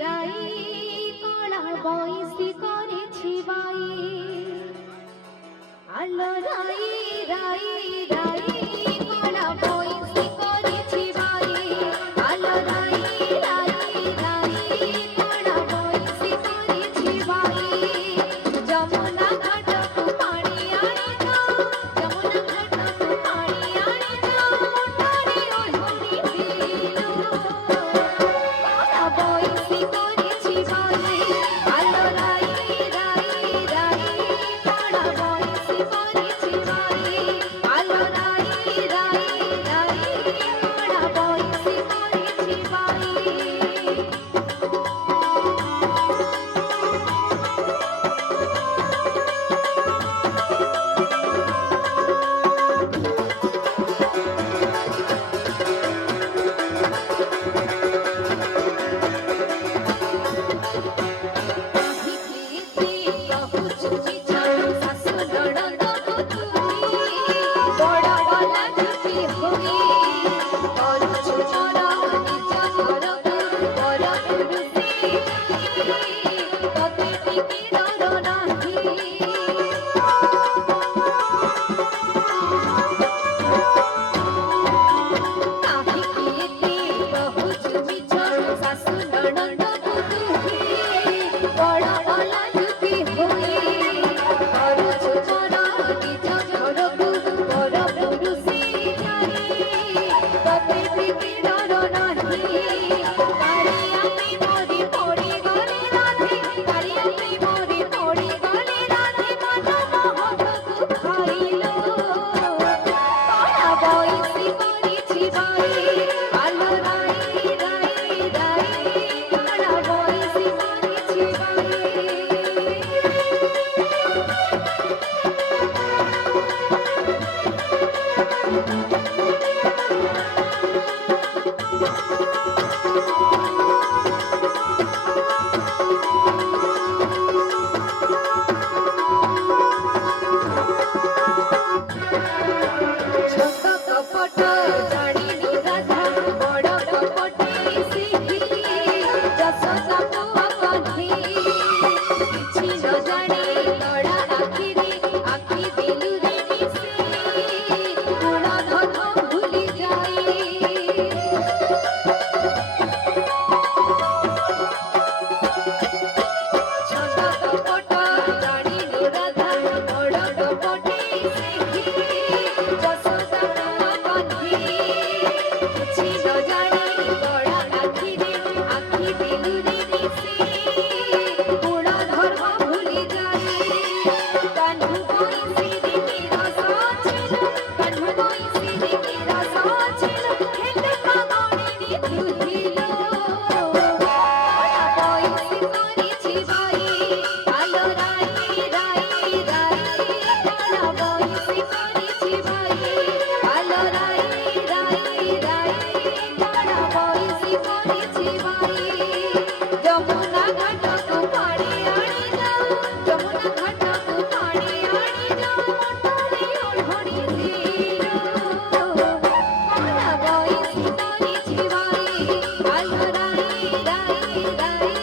রাই কলা বয়সী করেছি বাই আলো রাই রাই রাই কলা বয়সী করেছি বাই আলো রাই রাই রাই কলা বয়সী করেছি বাই যমুনা ঘাটকু পানি আনি দাও যমুনা ঘাটকু পানি আনি দাও মোটরে ওঝুরি দিলো কলা বয়সী করেছি বাই আলো রাই রাই রাই কলা বয়সী করেছি বাই আলো রাই রাই রাই কলা বয়সী করেছি বাই রাই